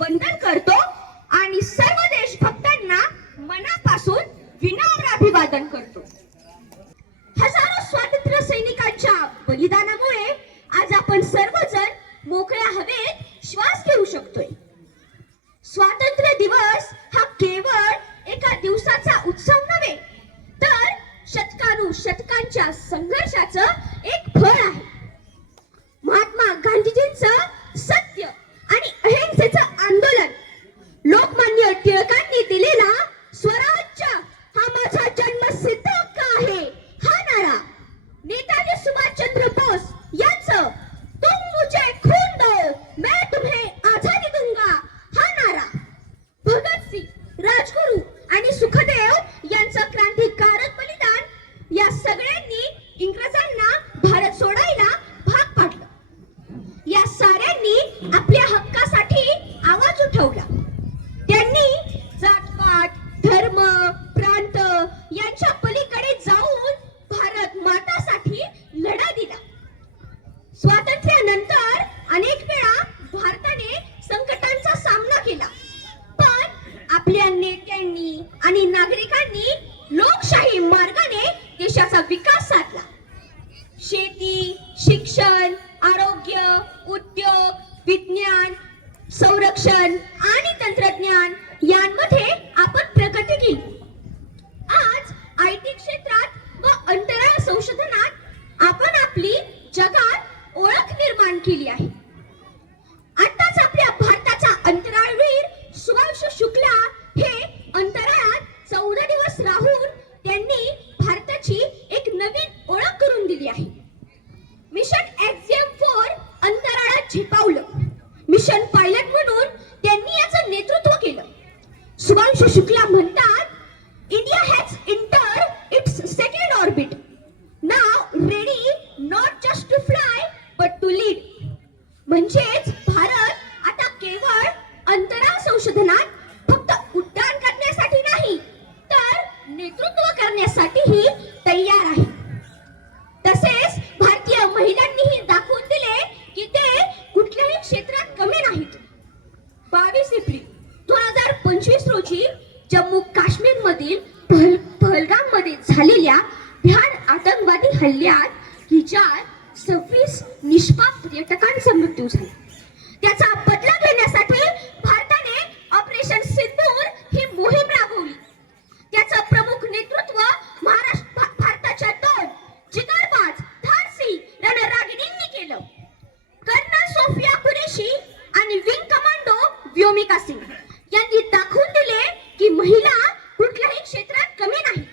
वंदन करतो आणि सर्व देशभक्तांना मनापासून विनम्र अभिवादन करतो. हजारो स्वातंत्र्य सैनिकांच्या बलिदानामुळे आज आपण सर्वजण मोकळ्या हवेत श्वास घेऊ शकतोय. स्वातंत्र्य दिवस हा केवळ एका दिवसाचा उत्सव नव्हे, तर शतकानुशतकांच्या संघर्षाचं एक फळ आहे. महात्मा गांधीजींचं सत्य आणि अहिंसेचं आंदोलन, लोकमान्य टिळकांनी दिलेला स्वराज्य हा माझा जन्मसिद्ध हक्क आहे हा नारा, नेताजी सुभाषचंद्र बोस यांचं तुम मुझे खून दो मैं तुम्हें आजादी दूंगा हा नारा, भगतसिंग, राजगुरू आणि सुखदेव यांचं क्रांतिकारक बलिदान या सगळ्यांनी इंग्रजांना भारत सोडायला भाग पाडलं. या साऱ्यांनी आपल्या हक्कासाठी आवाज उठवला. त्यांनी जातपात, धर्म, प्रांत यांच्या पलीकडे जाऊन भारत मातासाठी लढा दिला. स्वातंत्र्यानंतर अनेक वेळा भारताने संकटांचा सामना केला, पण आपल्या नेत्यांनी आणि नागरिकांनी लोकशाही मार्गाने देशाचा विकास साधला. शेती, शिक्षण, आरोग्य, उद्योग, विज्ञान, संरक्षण आणि तंत्रज्ञान यांमध्ये आपण प्रगती केली. आज आयटी क्षेत्रात व अंतराळ संशोधनात आपण आपली जगात ओळख निर्माण केली आहे. आताच आपल्या भारताचा अंतराळवीर शुभांशु शुक्ला हे अंतराळात 14 दिवस राहून त्यांनी भारताची एक नवीन ओळख करून दिली आहे. मिशन एक्झिम-4 अंतराळात झेपावलं. मिशन पायलट म्हणून त्यांनी याचं नेतृत्व केलं. शुभांशु शुक्ला म्हणतात, India has entered its second orbit, now ready not just to fly but to lead. म्हणजेच भारत आता केवळ अंतराळ संशोधनात फक्त उड्डाण करण्यासाठी नाही, तर नेतृत्व करण्यासाठीही तयार आहे. तसेच भारतीय महिलांनीही दाखवून दिले की ते कुठल्याही क्षेत्रात कमी नाहीत. 22 एप्रिल 2025 रोजी जम्मू काश्मीर मधील पहलगाम मध्ये झालेल्या भ्याड आतंकवादी हल्ल्यात हिजात 26 निष्पाप पर्यटकांचा मृत्यू झाला. त्याचा बदला घेण्यासाठी भारताने ऑपरेशन सिंदूर ही मोहीम राबवली. त्याचं प्रमुख नेतृत्व भारताच्या 2 जिगरबाज धाडसी रणरागिणींनी केलं. कर्नल सोफिया कुरेशी आणि विंग कमांडो व्योमिका सिंग यांनी दाखवून दिले की महिला कुठल्याही क्षेत्रात कमी नाहीत.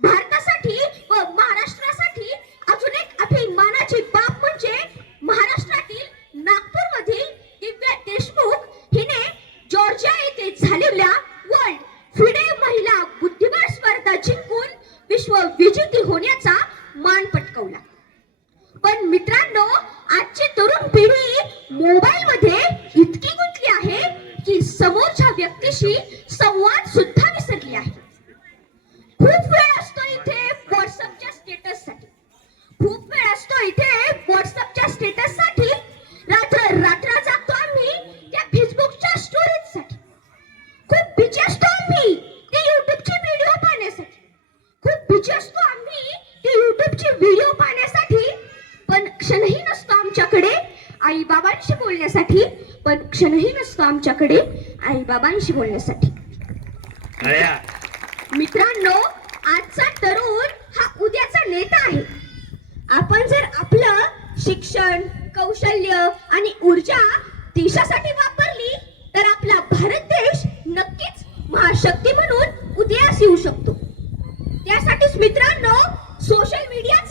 भारतासाठी व महाराष्ट्रासाठी अजून एक अभिमानाची बाब म्हणजे महाराष्ट्रातील नागपूरमधील दिव्या देशमुख हिने जॉर्जिया येथे झालेल्या वर्ल्ड फिडे महिला बुद्धिबळ स्पर्धा जिंकून विश्व विजेती होण्याचा मान पटकावला. पण मित्रांनो, आजची तरुण पिढी मोबाईल मध्ये इतकी गुंतली आहे की समोरच्या व्यक्तीशी संवाद सुद्धा विसरली आहे. खूप वेळ असतो इथे व्हॉट्सअपच्या स्टेटससाठी, खूप वेळ असतो इथे व्हॉट्सअपच्या स्टेटससाठी, रात्र जागतो आम्ही त्या फेसबुकच्या स्टोरीजसाठी, खूप बिजी असतो आम्ही ते युट्यूबचे व्हिडिओ पाहण्यासाठी, खूप बिजी असतो आम्ही ते युट्यूबचे व्हिडिओ पाहण्यासाठी, पण क्षणही नसतो आमच्याकडे आई बाबांशी बोलण्यासाठी, पण क्षणही नसतो आमच्याकडे आई बाबांशी बोलण्यासाठी. मित्रांनो, आजचा तरुण हा उद्याचा नेता आहे. आपण जर आपलं शिक्षण, कौशल्य आणि ऊर्जा देशासाठी वापरली तर आपला भारत देश नक्कीच महाशक्ती म्हणून उदयास येऊ शकतो. त्यासाठीच मित्रांनो, सोशल मीडिया